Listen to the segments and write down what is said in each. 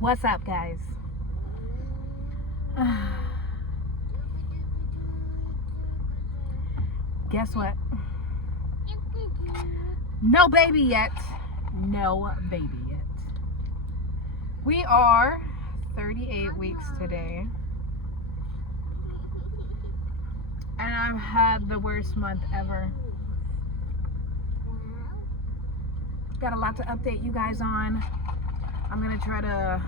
What's up, guys? Guess what? No baby yet. No baby yet. We are 38 weeks today. And I've had the worst month ever. Got a lot to update you guys on. I'm gonna try to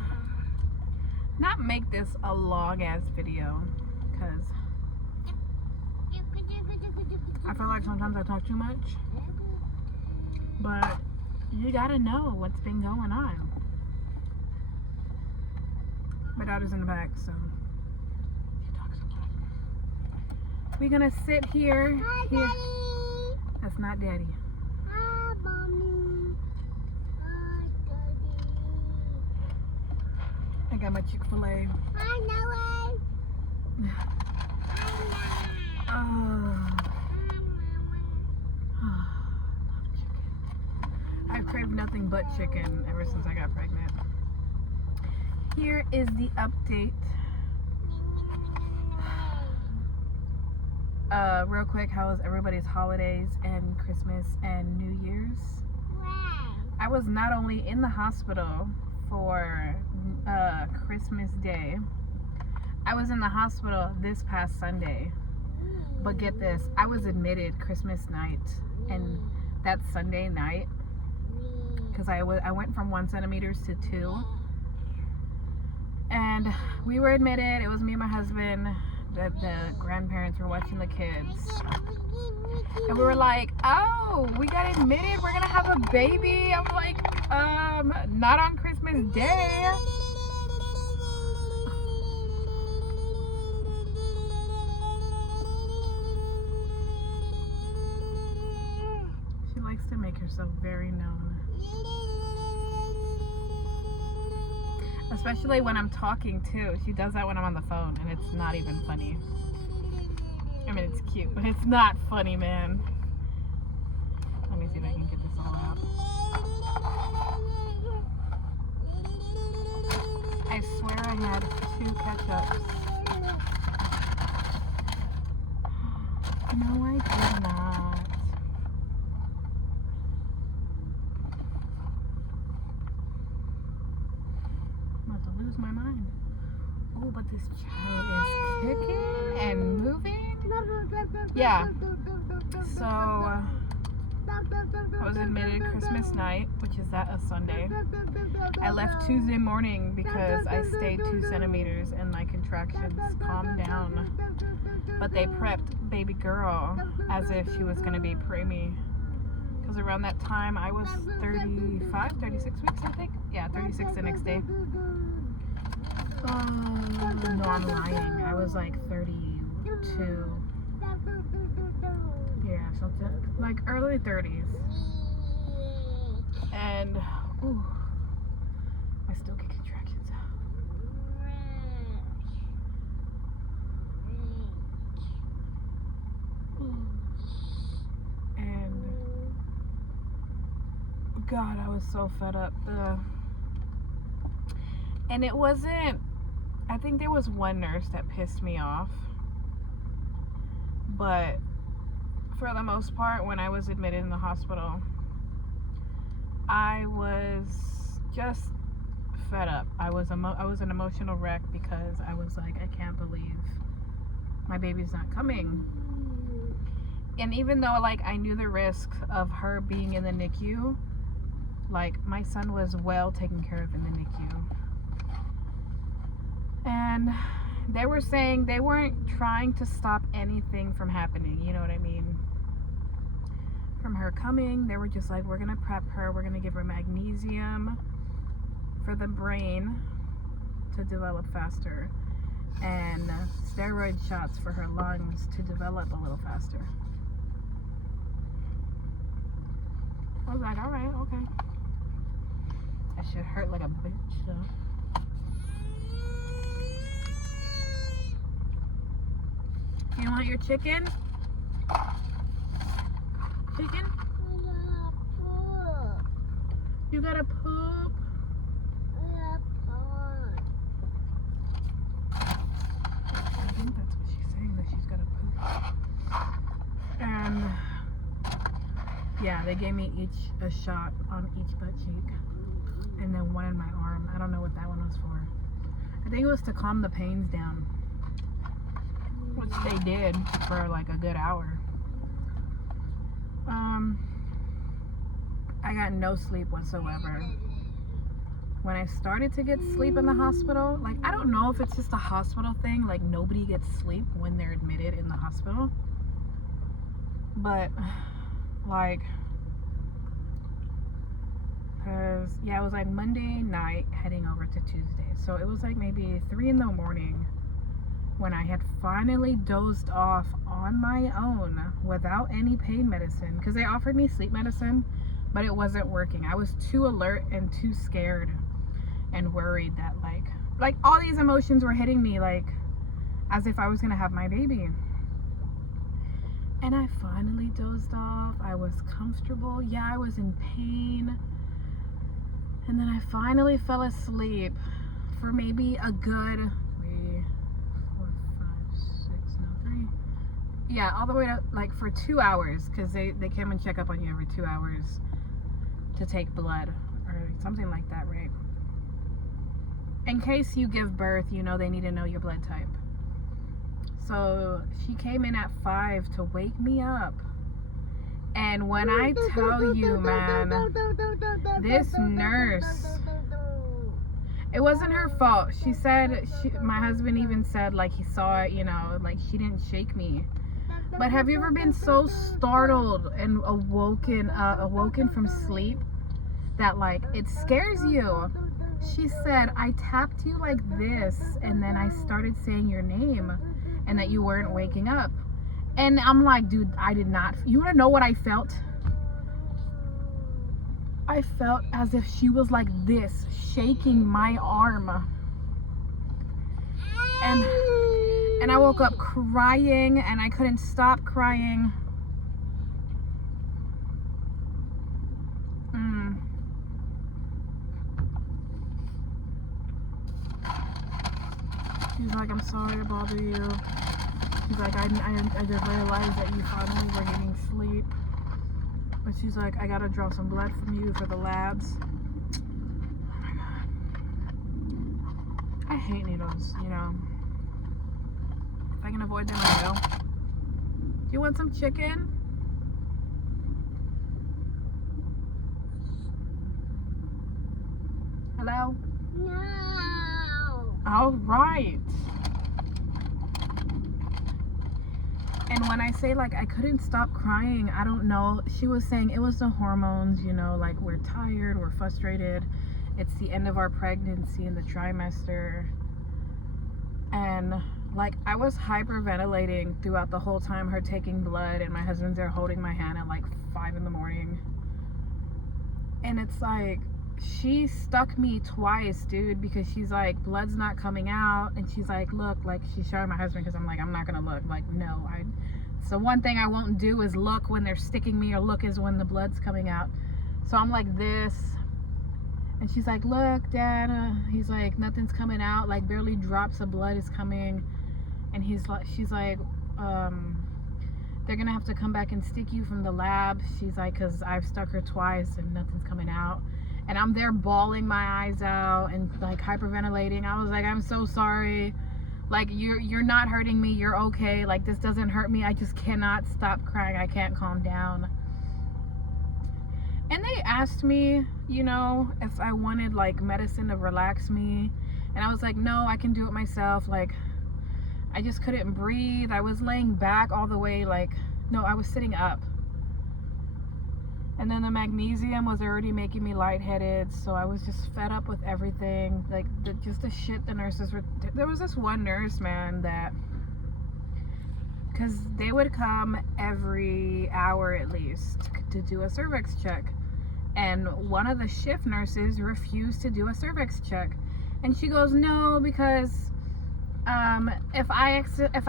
not make this a long ass video because I feel like sometimes I talk too much, but you gotta know what's been going on. My daughter's in the back, so she talks a lot. We're gonna sit here. Hi, here. Daddy. That's not Daddy. Hi, Mommy. Hi, Daddy. I got my Chick-fil-A. Hi, Noah. I've craved nothing but chicken ever since I got pregnant. Here is the update. Real quick, how was everybody's holidays and Christmas and New Year's? I was not only in the hospital for Christmas Day, I was in the hospital this past Sunday. But get this, I was admitted Christmas night and that Sunday night, because I went from 1 centimeters to 2, and we were admitted. It was me and my husband. The grandparents were watching the kids, and we were like, oh, we got admitted, we're gonna have a baby. I'm like, not on Christmas Day. She likes to make herself very known, especially when I'm talking too. She does that when I'm on the phone, and it's not even funny. I mean, it's cute, but it's not funny, man. Let me see if I can get this all out. I swear I had 2 ketchups. No, I did not. I'm about to lose my mind. Oh, but this child is kicking and moving. Yeah. So I was admitted Christmas night, which is a Sunday. I left Tuesday morning because I stayed 2 centimeters and my contractions calmed down. But they prepped baby girl as if she was going to be preemie. Because around that time I was 35, 36 weeks, I think. Yeah, 36 the next day. No, I'm lying. I was like 32. Yeah, something like early 30s. And ooh, I still get contractions out. And God, I was so fed up. And it wasn't, I think there was one nurse that pissed me off, but for the most part, when I was admitted in the hospital, I was just fed up. I was an emotional wreck because I was like, I can't believe my baby's not coming. And even though like I knew the risk of her being in the NICU, like my son was well taken care of in the NICU. And they were saying they weren't trying to stop anything from happening, you know what I mean? From her coming, they were just like, we're gonna prep her, we're gonna give her magnesium for the brain to develop faster, and steroid shots for her lungs to develop a little faster. I was like, alright, okay. That shit hurt like a bitch though. You want your chicken? Chicken? You gotta poop? And yeah, they gave me each a shot on each butt cheek, and then one in my arm. I don't know what that one was for. I think it was to calm the pains down, which they did for like a good hour. I got no sleep whatsoever. When I started to get sleep in the hospital, like, I don't know if it's just a hospital thing, like nobody gets sleep when they're admitted in the hospital, but like, cause yeah, it was like Monday night heading over to Tuesday, so it was like maybe 3 in the morning when I had finally dozed off on my own without any pain medicine, because they offered me sleep medicine, but it wasn't working. I was too alert and too scared and worried that like all these emotions were hitting me, like as if I was gonna have my baby. And I finally dozed off. I was comfortable. Yeah, I was in pain. And then I finally fell asleep for maybe a good 3, yeah, all the way up, like for 2 hours, because they come and check up on you every 2 hours to take blood or something like that, right? In case you give birth, you know, they need to know your blood type. So she came in at 5 to wake me up. And when I tell you, man, this nurse, it wasn't her fault. She said, my husband even said, like, he saw it, you know, like, she didn't shake me. But have you ever been so startled and awoken from sleep that, like, it scares you? She said, I tapped you like this, and then I started saying your name, and that you weren't waking up. And I'm like, dude, I did not. You want to know what I felt? I felt as if she was like this, shaking my arm. And I woke up crying, and I couldn't stop crying. She's like, I'm sorry to bother you. She's like, I just realized that you finally were getting sleep. But she's like, I gotta draw some blood from you for the labs. Oh my God. I hate needles, you know. If I can avoid them, I will. Do you want some chicken? Hello? No. All right. And when I say, like, I couldn't stop crying, I don't know. She was saying it was the hormones, you know, like, we're tired, we're frustrated. It's the end of our pregnancy in the trimester. And, like, I was hyperventilating throughout the whole time, her taking blood, and my husband's there holding my hand at, like, 5 in the morning. And it's like, she stuck me twice, dude, because she's like, blood's not coming out, and she's like, look, like, she's showing my husband, because I'm like, I'm not gonna look, like, no, so one thing I won't do is look when they're sticking me, or look is when the blood's coming out. So I'm like this, and she's like, look, Dad, he's like, nothing's coming out, like, barely drops of blood is coming, and she's like, they're gonna have to come back and stick you from the lab. She's like, because I've stuck her twice and nothing's coming out. And I'm there bawling my eyes out and, like, hyperventilating. I was like, I'm so sorry. Like, you're not hurting me. You're okay. Like, this doesn't hurt me. I just cannot stop crying. I can't calm down. And they asked me, you know, if I wanted, like, medicine to relax me. And I was like, no, I can do it myself. Like, I just couldn't breathe. I was laying back all the way, like, no, I was sitting up. And then the magnesium was already making me lightheaded, so I was just fed up with everything. Like, just the shit the nurses were... There was this one nurse, man, that... Because they would come every hour at least to do a cervix check. And one of the shift nurses refused to do a cervix check. And she goes, no, because... if I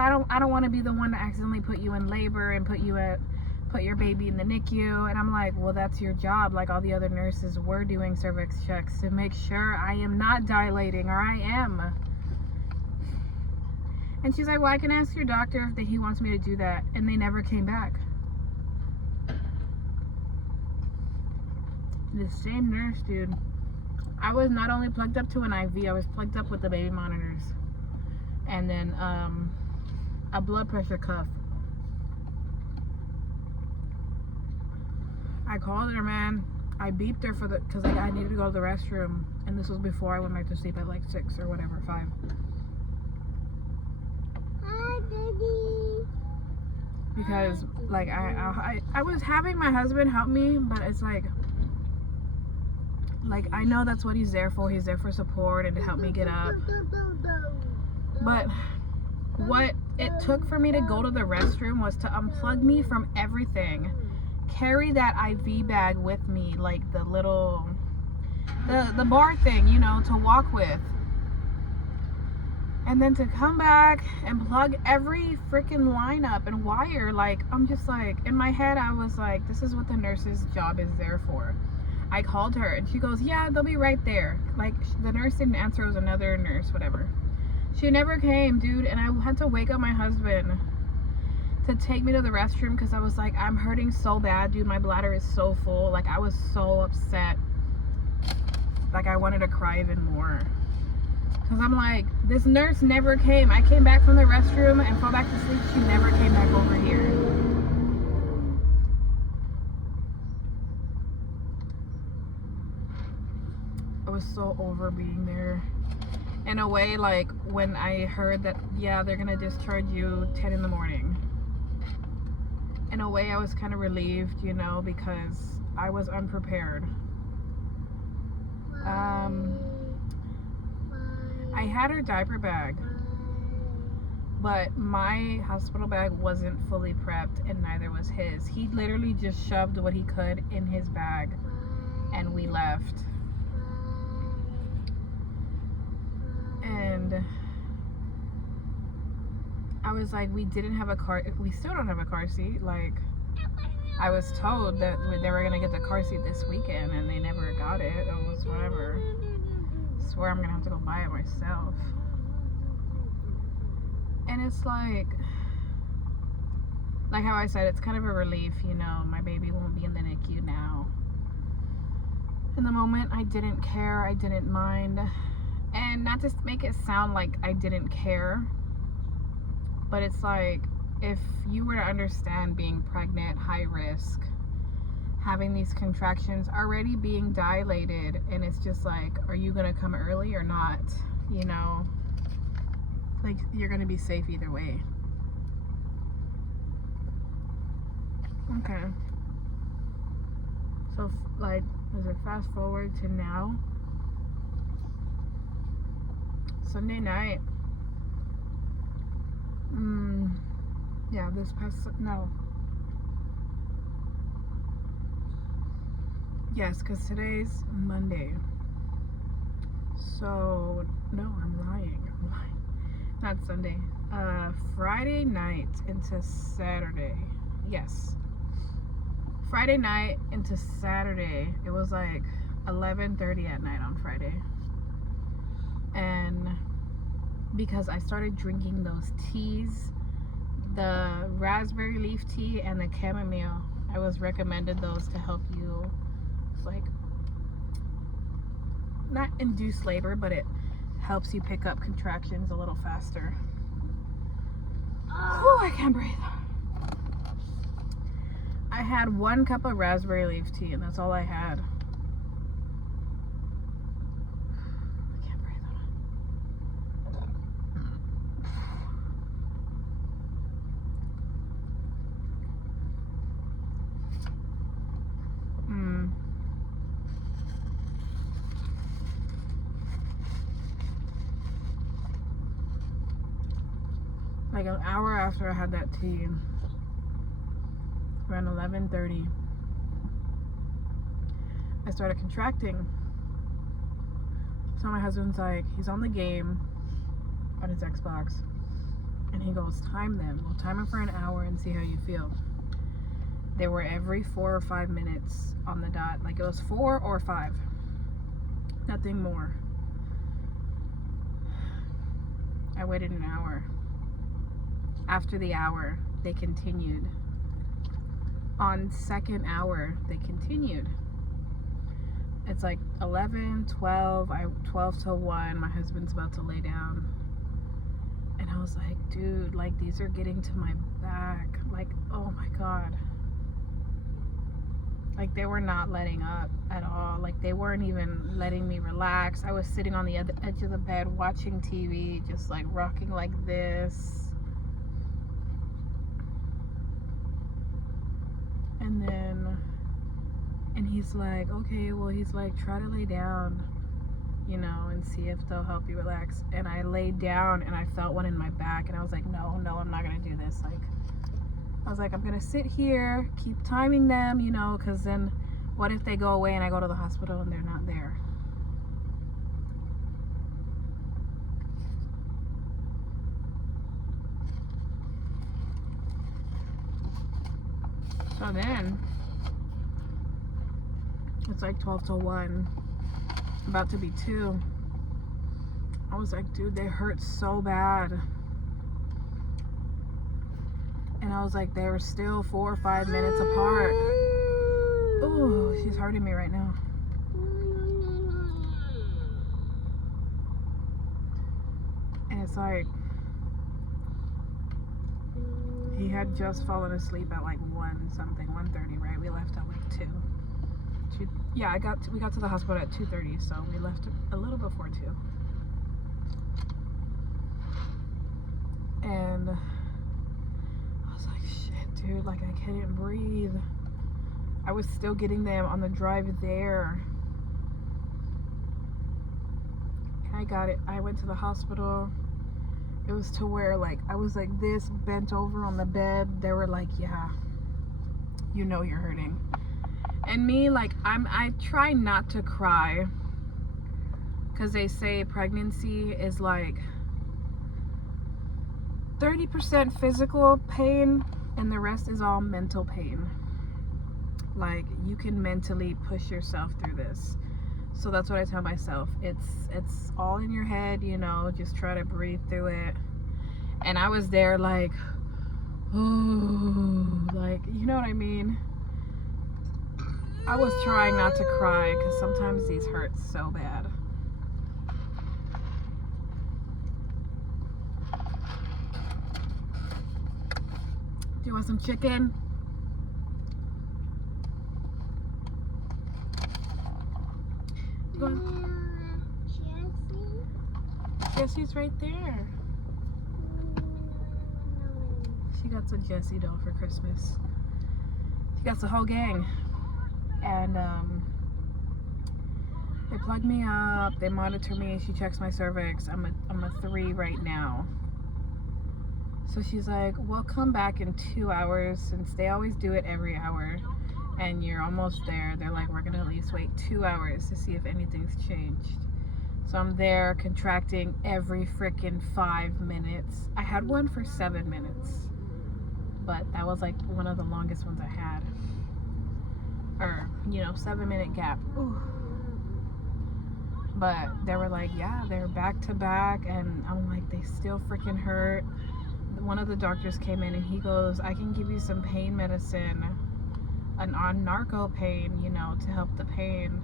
don't want to be the one to accidentally put you in labor and put your baby in the NICU. And I'm like, well, that's your job. Like, all the other nurses were doing cervix checks to make sure I am not dilating, or I am. And she's like, well, I can ask your doctor if he wants me to do that. And they never came back. The same nurse, dude. I was not only plugged up to an IV, I was plugged up with the baby monitors. And then a blood pressure cuff. I called her, man. I beeped her because like, I needed to go to the restroom. And this was before I went back to sleep at like 6 or whatever, 5. Hi, Daddy. Because like I was having my husband help me, but it's like I know that's what he's there for. He's there for support and to help me get up. But what it took for me to go to the restroom was to unplug me from everything, carry that IV bag with me, like the little the bar thing, you know, to walk with. And then to come back and plug every freaking line up and wire, like, I'm just like, in my head, I was like, this is what the nurse's job is there for. I called her and she goes, yeah, they'll be right there. Like, the nurse didn't answer, it was another nurse, whatever. She never came, dude, and I had to wake up my husband to take me to the restroom because I was like, I'm hurting so bad, dude. My bladder is so full. Like, I was so upset. Like, I wanted to cry even more. Because I'm like, this nurse never came. I came back from the restroom and fell back to sleep. She never came back over here. I was so over being there. In a way, like, when I heard that, yeah, they're going to discharge you 10 in the morning. In a way, I was kind of relieved, you know, because I was unprepared. I had her diaper bag, but my hospital bag wasn't fully prepped and neither was his. He literally just shoved what he could in his bag and we left. And I was like, we still don't have a car seat. Like, I was told that they were gonna get the car seat this weekend and they never got it. It was whatever. I swear I'm gonna have to go buy it myself. And it's like how I said, it's kind of a relief, you know, my baby won't be in the NICU now. In the moment, I didn't care, I didn't mind. And not to make it sound like I didn't care, but it's like, if you were to understand being pregnant, high risk, having these contractions, already being dilated, and it's just like, are you gonna come early or not? You know, like, you're gonna be safe either way. Okay. So, like, does it fast forward to now? Sunday night. Yeah, Yes, because today's Monday. So, no, I'm lying. Not Sunday. Friday night into Saturday. Yes. Friday night into Saturday. It was like 11:30 at night on Friday. And because I started drinking those teas, the raspberry leaf tea and the chamomile, I was recommended those to help you, like, not induce labor, but it helps you pick up contractions a little faster. Oh, I can't breathe. I had 1 cup of raspberry leaf tea and that's all I had. I can't breathe. Like an hour after I had that tea, around 11:30, I started contracting. So my husband's like, he's on the game on his Xbox, and he goes, time them. We'll time them for an hour and see how you feel. They were every 4 or 5 minutes on the dot. Like, it was 4 or 5. Nothing more. I waited an hour. After the hour, they continued. On second hour, they continued. It's like 11, 12, 12 to 1, my husband's about to lay down. And I was like, dude, like these are getting to my back. Like, oh my God. Like they were not letting up at all. Like they weren't even letting me relax. I was sitting on the other edge of the bed watching TV, just like rocking like this. And he's like, okay, well, he's like, try to lay down, you know, and see if they'll help you relax. And I laid down and I felt one in my back and I was like, no, I'm not gonna do this. Like, I was like, I'm gonna sit here, keep timing them, you know, because then what if they go away and I go to the hospital and they're not there? So then, it's like 12 to 1, about to be 2. I was like, dude, they hurt so bad. And I was like, they were still 4 or 5 minutes apart. Ooh, she's hurting me right now. And it's like, he had just fallen asleep at like 1:30, right? We left at like 2. Yeah, we got to the hospital at 2:30, so we left a little before 2. And I was like, shit, dude, like I couldn't breathe. I was still getting them on the drive there. And I got it. I went to the hospital. It was to where like I was like this, bent over on the bed. They were like, yeah, you know you're hurting. And me, like, I try not to cry, because they say pregnancy is like 30% physical pain and the rest is all mental pain. Like, you can mentally push yourself through this. So that's what I tell myself. It's all in your head, you know, just try to breathe through it. And I was there like, oh, like, you know what I mean? I was trying not to cry because sometimes these hurt so bad. Do you want some chicken? Jesse's right there. She got a Jessie doll for Christmas. She got the whole gang. And they plug me up, they monitor me, she checks my cervix. I'm a 3 right now. So she's like, we'll come back in 2 hours, since they always do it every hour and you're almost there. They're like, we're gonna at least wait 2 hours to see if anything's changed. So I'm there contracting every freaking 5 minutes. I had one for 7 minutes, but that was like one of the longest ones I had. Or, you know, 7-minute gap. Ooh. But they were like, yeah, they're back to back, and I'm like, they still freaking hurt. One of the doctors came in and he goes, I can give you some pain medicine, on narco pain, you know, to help the pain.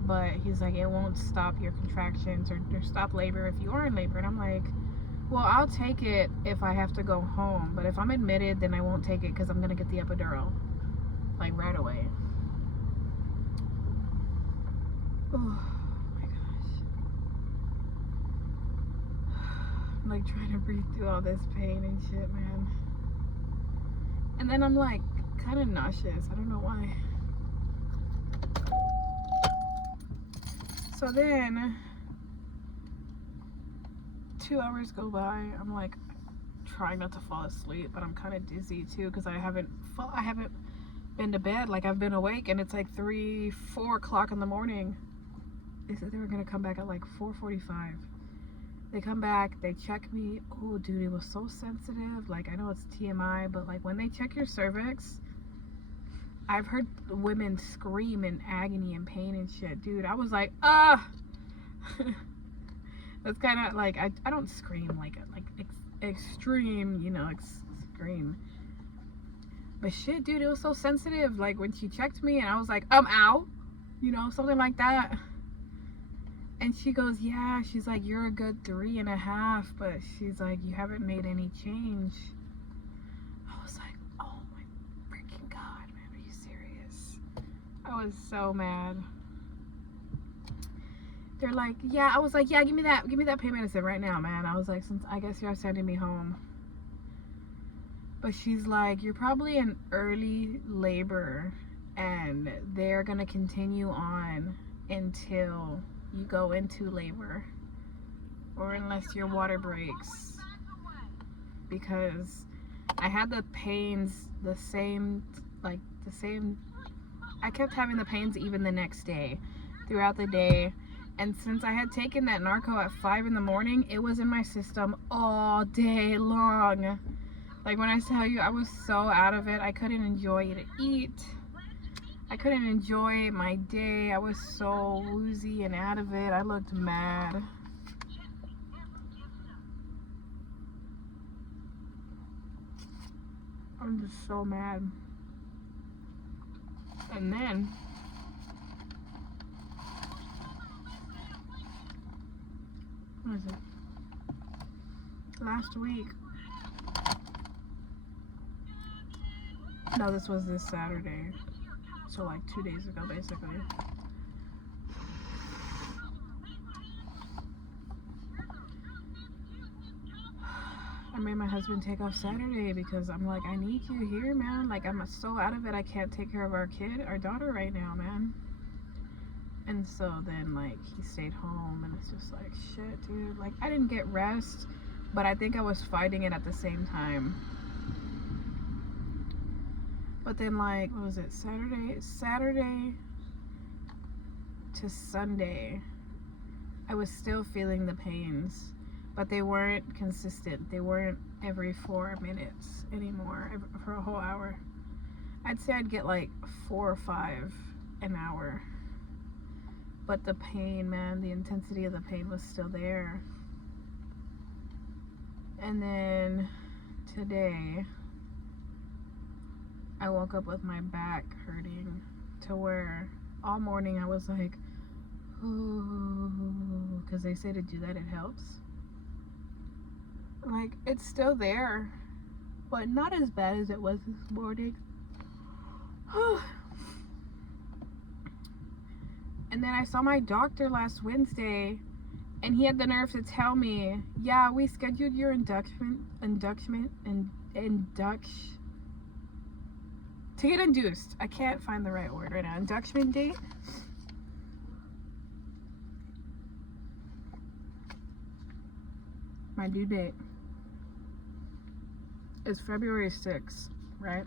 But he's like, it won't stop your contractions or stop labor if you are in labor. And I'm like, well, I'll take it if I have to go home. But if I'm admitted, then I won't take it because I'm going to get the epidural. Like right away. Oh my gosh. I'm like trying to breathe through all this pain and shit, man. And then I'm like kind of nauseous. I don't know why. So then 2 hours go by. I'm like trying not to fall asleep, but I'm kind of dizzy too because I haven't been to bed. Like, I've been awake and it's like 3-4 o'clock in the morning. They said they were gonna come back at like 4:45. They come back, they check me. Oh dude, it was so sensitive. Like, I know it's TMI, but like when they check your cervix, I've heard women scream in agony and pain and shit. Dude, I was like, ah. That's kind of like, I don't scream like extreme, you know, extreme. But shit, dude, it was so sensitive. Like when she checked me and I was like, I'm out, you know, something like that. And she goes, yeah, she's like, you're a good 3.5, but she's like, you haven't made any change. I was like, oh my freaking God, man, are you serious? I was so mad. They're like, yeah, I was like, yeah, give me that pain medicine right now, man. I was like, since I guess you're sending me home. But she's like, you're probably in early labor and they're gonna continue on until you go into labor or unless your water breaks. Because I had the pains the same, I kept having the pains even the next day, throughout the day. And since I had taken that narco at 5 in the morning, it was in my system all day long. Like when I tell you, I was so out of it. I couldn't enjoy it to eat. I couldn't enjoy my day. I was so woozy and out of it. I looked mad. I'm just so mad. And then what is it? Last week. No, this was this Saturday. So like 2 days ago, basically. I made my husband take off Saturday because I'm like, I need you here, man. Like, I'm so out of it. I can't take care of our daughter right now, man. And so then, like, he stayed home, and it's just like, shit, dude. Like, I didn't get rest, but I think I was fighting it at the same time. But then, like, what was it? Saturday to Sunday, I was still feeling the pains, but they weren't consistent. They weren't every 4 minutes anymore for a whole hour. I'd say I'd get like 4 or 5 an hour. But the pain, man, the intensity of the pain was still there. And then today, I woke up with my back hurting to where all morning I was like, ooh, because they say to do that, it helps. Like, it's still there, but not as bad as it was this morning. And then I saw my doctor last Wednesday, and he had the nerve to tell me, yeah, we scheduled your induction to get induced. I can't find the right word right now. Induction date. My due date is February 6th, right?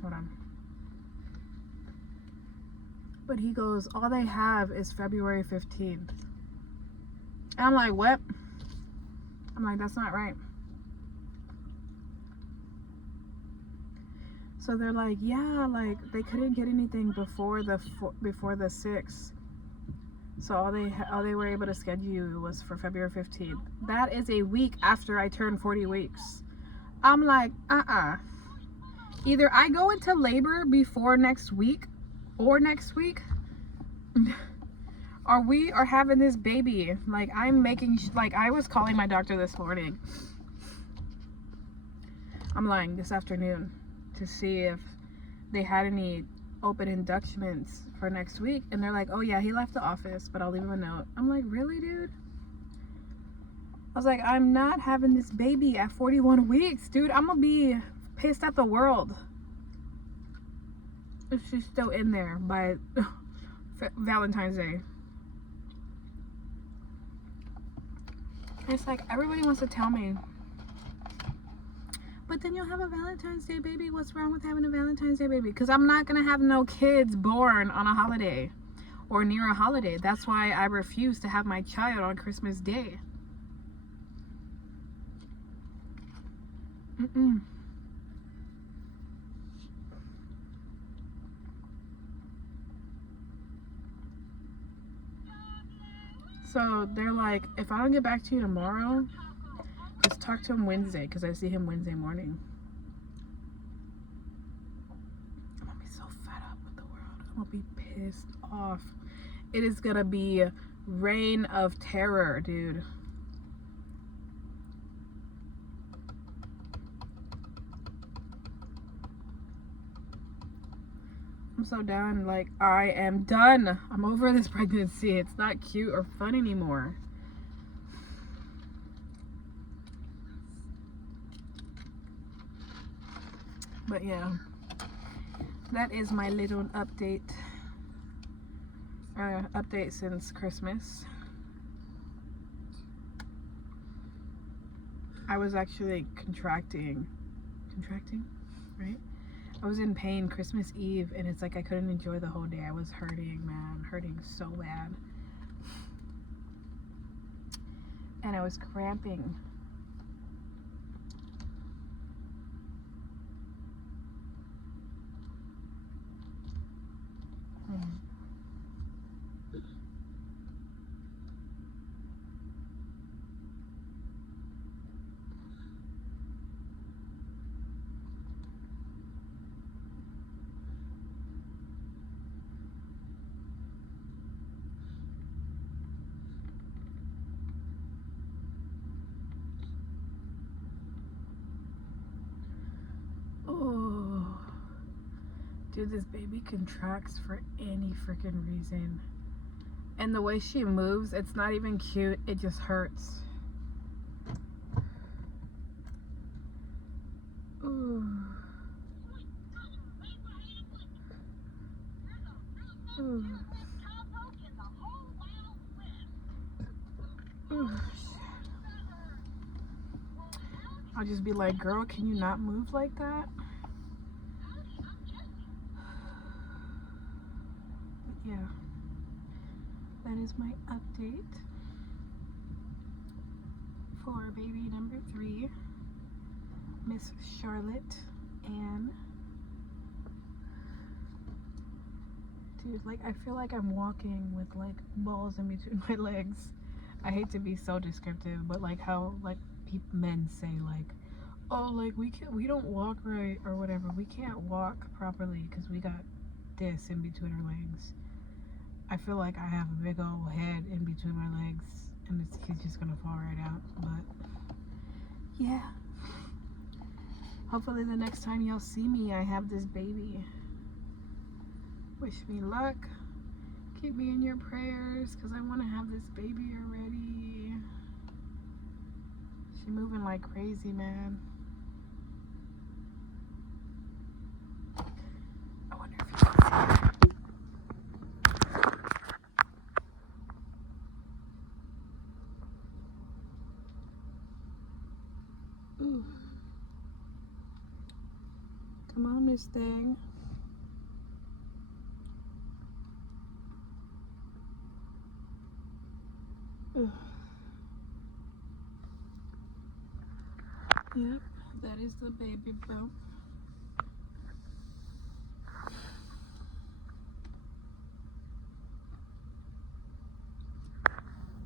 Hold on. But he goes, all they have is February 15th. And I'm like, what? I'm like, that's not right. So they're like, yeah, like they couldn't get anything before the 6th. So all they were able to schedule was for February 15th. That is a week after I turned 40 weeks. I'm like, either I go into labor before next week or next week, or we are having this baby. Like, I'm making, like, I was calling my doctor this morning. I'm lying, this afternoon, to see if they had any open inductions for next week, and they're like, oh yeah, he left the office, but I'll leave him a note. I'm like, really, dude? I was like, I'm not having this baby at 41 weeks, dude. I'm gonna be pissed at the world if she's still in there by Valentine's Day. It's like, everybody wants to tell me, but then you'll have a Valentine's Day baby. What's wrong with having a Valentine's Day baby? Because I'm not going to have no kids born on a holiday or near a holiday. That's why I refuse to have my child on Christmas Day. So they're like, if I don't get back to you tomorrow, just talk to him Wednesday, because I see him Wednesday morning. I'm gonna be so fed up with the world. I'm gonna be pissed off. It is gonna be reign of terror, dude. I'm so done. Like, I am done. I'm over this pregnancy. It's not cute or fun anymore. But yeah, that is my little update. Update since Christmas. I was actually contracting, right? I was in pain Christmas Eve, and it's like I couldn't enjoy the whole day. I was hurting, man, hurting so bad. And I was cramping. Oh, dude, this baby contracts for any freaking reason. And the way she moves, it's not even cute. It just hurts. Ooh. Ooh. Ooh. I'll just be like, girl, can you not move like that? But yeah, that is my update for baby number 3, Miss Charlotte Ann. Dude, like, I feel like I'm walking with like balls in between my legs. I hate to be so descriptive, but like how like men say like, oh, like we don't walk right or whatever. We can't walk properly because we got this in between our legs. I feel like I have a big old head in between my legs, and he's just gonna fall right out. But yeah, hopefully the next time y'all see me, I have this baby. Wish me luck. Keep me in your prayers, because I want to have this baby already. She moving like crazy, man. I wonder if you can see her. Ooh. Come on, Miss Thing. Ooh. Yep, that is the baby bump.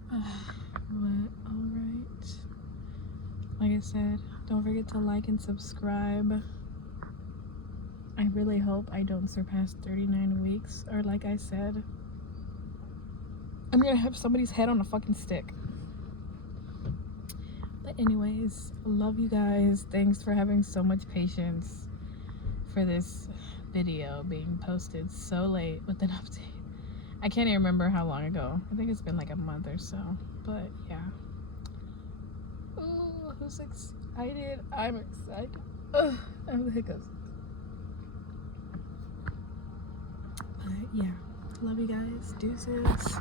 But alright. Like I said, don't forget to like and subscribe. I really hope I don't surpass 39 weeks, or like I said, I'm gonna have somebody's head on a fucking stick. But anyways, love you guys. Thanks for having so much patience for this video being posted so late with an update. I can't even remember how long ago. I think it's been like a month or so. But yeah. Oh, who's excited? I'm excited. Ugh, I have the hiccups. But yeah, love you guys. Deuces.